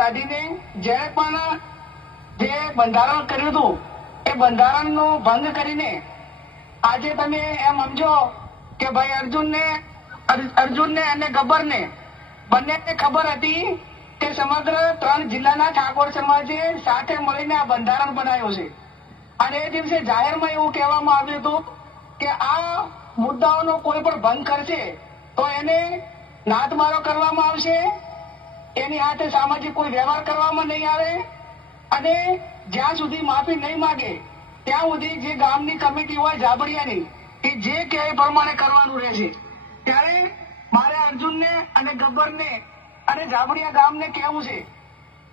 ગાંધીને જેણે પણ જે બંધારણ કર્યું હતું એ બંધારણનો ભંગ કરીને આજે તમે એમ સમજો કે ભાઈ અર્જુનને અને ગબ્બરને બંનેને ખબર હતી કે સમગ્ર 3 જિલ્લાના ઠાકોર સમાજે સાથે મળીને આ બંધારણ બનાવ્યું છે અને એ દિવસે જાહેરમાં એવું કહેવામાં આવ્યું હતું કે આ મુદ્દાઓનો કોઈ પણ ભંગ કરશે તો એને નાથમારો કરવામાં આવશે, એની સાથે સામાજિક કોઈ વ્યવહાર કરવામાં નહીં આવે અને જ્યાં સુધી માફી નહીં માગે ત્યાં સુધી જે ગામની કમિટી હોય જાબડિયાની એ જે કહે એ પ્રમાણે કરવાનું રહેશે। ત્યારે મારે અર્જુનને અને ગબ્બરને અને જાબડિયા ગામને કહેવું છે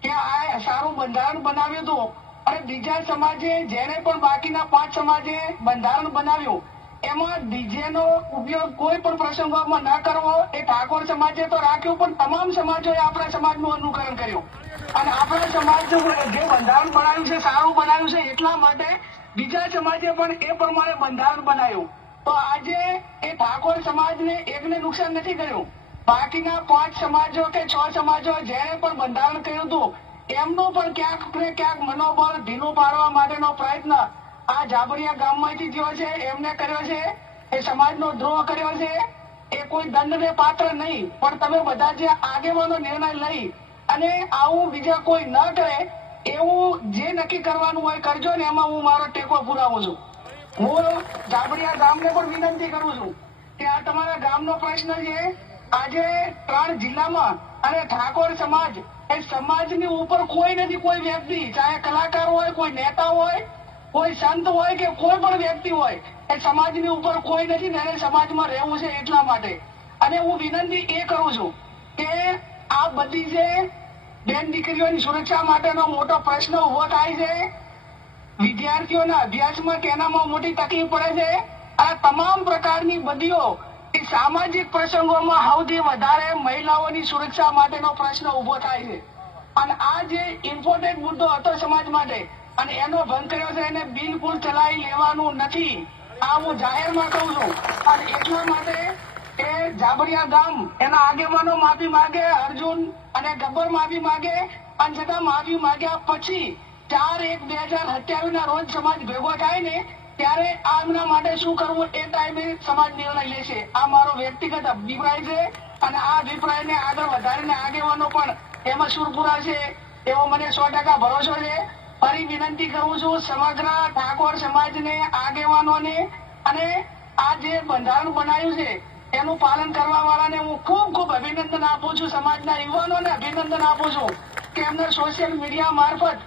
કે આ સારું બંધારણ બનાવ્યું હતું અને બીજા સમાજે જેને પણ બાકીના 5 સમાજે બંધારણ બનાવ્યું એમાં ડીજેનો ઉપયોગ કોઈ પણ પ્રસંગોમાં ન કરવો એ ઠાકોર સમાજે તો રાખ્યું પણ તમામ સમાજોએ આપણા સમાજનું અનુકરણ કર્યું અને આપણા સમાજ જે બંધારણ બનાવ્યું છે સારું બનાવ્યું છે એટલા માટે બીજા સમાજે પણ એ પ્રમાણે બંધારણ બનાવ્યું। તો આજે એ ઠાકોર સમાજને એકને નુકસાન નથી કર્યું, બાકીના 5 સમાજો કે 6 સમાજો જેને પણ બંધારણ કર્યું હતું એમનું પણ ક્યાંક ને ક્યાંક મનોબળ ઢીલું પાડવા માટેનો પ્રયત્ન આ જાબડિયા ગામમાંથી થયો છે, એમને કર્યો છે, એ સમાજનો દ્રોહ કર્યો છે। એ કોઈ દંડને પાત્ર નહીં પણ તમે બધા જે આગેવાનો નિર્ણય લઈ અને આવું બીજા કોઈ ન કરે એવું જે નક્કી કરવાનું હોય કરજો ને એમાં હું મારો ટેકો પુરાવું છું। હું જાબડિયા ગામને પણ વિનંતી કરું છું કે આ તમારા ગામનો પ્રશ્ન છે, આજે 3 જિલ્લામાં અને ઠાકોર સમાજ એ સમાજની ઉપર કોઈ નથી, કોઈ વ્યક્તિ ચાહે કલાકાર હોય, કોઈ નેતા હોય, કોઈ સંત હોય કે કોઈ પણ વ્યક્તિ હોય એ સમાજની ઉપર કોઈ નથી ને એને સમાજમાં રહેવું છે એટલા માટે। અને હું વિનંતી એ કરું છું કે આ બધી જે બેન દીકરીઓની સુરક્ષા માટેનો મોટો પ્રશ્ન ઉભો થાય છે, વિદ્યાર્થીઓના અભ્યાસમાં તેનામાં મોટી તકલીફ પડે છે, આ તમામ પ્રકારની બદીઓ એ સામાજિક પ્રસંગોમાં સૌથી વધારે મહિલાઓની સુરક્ષા માટેનો પ્રશ્ન ઉભો થાય છે અને આ જે ઇમ્પોર્ટન્ટ મુદ્દો હતો સમાજ માટે અને એનો ભંગ કર્યો છે એને બિલકુલ ચલાવી લેવાનું નથી, આ હું જાહેરમાં કહું છું। અને એટલા માટે એ જાબડિયા ગામ એના આગેવાનો માફી માગે, અર્જુન અને ગબ્બર માફી માગે અને છતાં માફી માગ્યા પછી 4/1/2027 ના રોજ સમાજ ભેગો થાય ને ત્યારે આમના માટે શું કરવું એ ટાઈમે સમાજ નિર્ણય લેશે। આ મારો વ્યક્તિગત અભિપ્રાય છે અને આ અભિપ્રાયને આગળ વધારીને આગેવાનો પણ એમાં સુર પુરાશે એવો મને 100% ભરોસો છે। ફરી વિનંતી કરું છું સમગ્ર ઠાકોર સમાજને, આગેવાનોને અને આ જે બંધારણ બનાવ્યું છે એનું પાલન કરવા વાળાને હું ખૂબ ખૂબ અભિનંદન આપું છું, સમાજના યુવાનોને અભિનંદન આપું છું કે એમને સોશિયલ મીડિયા મારફત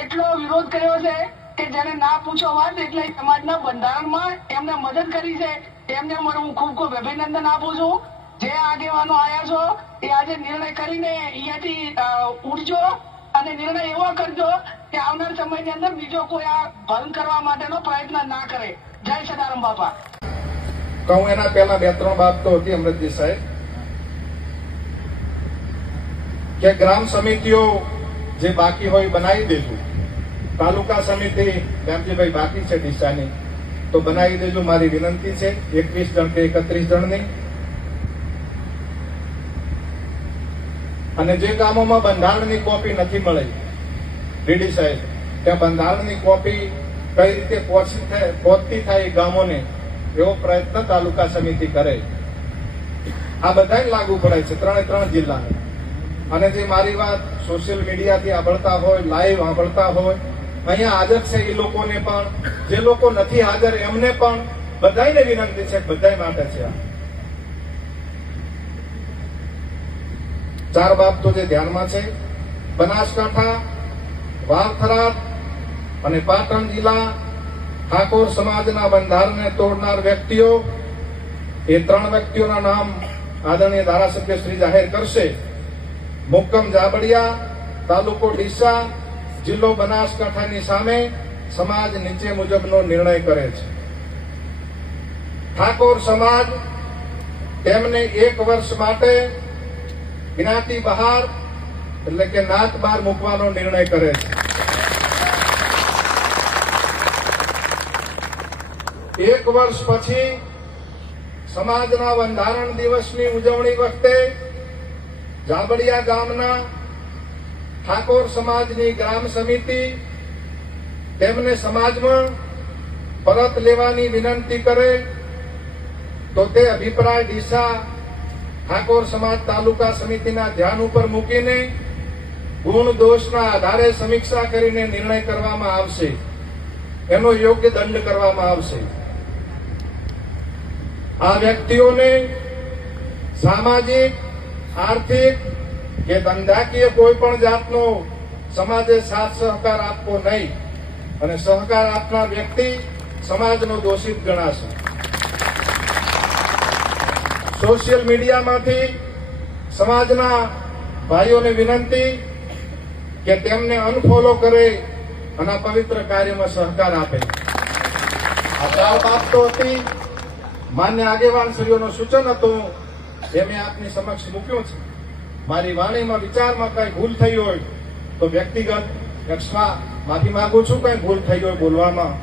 એટલો વિરોધ કર્યો છે કે જેને ના પૂછો વાત એટલે સમાજના બંધારણમાં એમને મદદ કરી છે, એમને હું ખૂબ ખૂબ અભિનંદન આપું છું। જે આગેવાનો આવ્યા છો એ આજે નિર્ણય કરીને અહીંયાથી ઉડજો અને નિર્ણય એવો કરજો કે આવનાર સમયની અંદર બીજો કોઈ આ ભંગ કરવા માટેનો પ્રયત્ન ના કરે। જય સદારામ બાપા। કહું એના પહેલા 2-3 બાબતો હતી અમૃતજી સાહેબ કે ગ્રામ સમિતિઓ જે બાકી હોય બનાવી દેજો, તાલુકા સમિતિ ગામજીભાઈ બાકી છે ડીસાની તો બનાવી દેજો, મારી વિનંતી છે 21 જણ કે 31 જણની। અને જે ગામોમાં બંધારણની કોપી નથી મળી ડીડી સાહેબ ત્યાં બંધારણની કોપી કઈ રીતે પહોંચતી થાય ગામોને એવો પ્રયત્ન તાલુકા સમિતિ કરે। આ બધાને લાગુ પડે છે 3 જિલ્લાને। અને જે મારી વાત સોશિયલ મીડિયાથી સાંભળતા હોય, લાઈવ સાંભળતા હોય, અહીંયા હાજર છે એ લોકોને પણ, જે લોકો નથી હાજર એમને પણ બધાને વિનંતી છે, બધા માટે છે। 4 બાબતો જે ધ્યાનમાં છે, બનાસકાંઠા, વાવ-થરાદ અને પાટણ જિલ્લા ઠાકોર સમાજના બંધારણને તોડનાર વ્યક્તિઓ એ 3 વ્યક્તિઓના નામ આદરણીય ધારાસભ્ય શ્રી જાહેર કરશે। મુક્કમ જાબડિયા, તાલુકો ડીસા, જિલ્લો બનાસકાંઠાની સામે સમાજ નીચે મુજબનો નિર્ણય કરે છે। ઠાકોર સમાજ તેમને 1 વર્ષ માટે જ્ઞાતિ બહાર એટલે કે નાત બહાર મૂકવાનો નિર્ણય કરે છે। 1 વર્ષ પછી સમાજના બંધારણ દિવસની ઉજવણી વખતે જાબડિયા ગામના ઠાકોર સમાજની ગ્રામ સમિતિ તેમને સમાજમાં પરત લેવાની વિનંતી કરે તો તે અભિપ્રાય ડીસા ઠાકોર સમાજ તાલુકા સમિતિના ધ્યાન ઉપર મૂકીને ગુણ દોષના આધારે સમીક્ષા કરીને નિર્ણય કરવામાં આવશે, એનો યોગ્ય દંડ કરવામાં આવશે. આ વ્યક્તિઓને સામાજિક, આર્થિક કે ધંધાકીય કોઈ પણ જાતનો સમાજે સાથ સહકાર આપવો નહીં અને સહકાર આપનાર વ્યક્તિ સમાજનો દોષિત ગણાશે. સોશિયલ મીડિયામાંથી સમાજના ભાઈઓને વિનંતી કે તેમને અનફોલો કરે અને આ પવિત્ર કાર્યમાં સહકાર આપે. આ 4 બાબતો હતી. માન્ય આગેવાનશ્રીઓનું સૂચન હતું એ મેં આપની સમક્ષ મૂક્યું છે. મારી વાણીમાં વિચારમાં કઈ ભૂલ થઈ હોય તો વ્યક્તિગત માફી માંગુ છું, કઈ ભૂલ થઈ હોય બોલવામાં.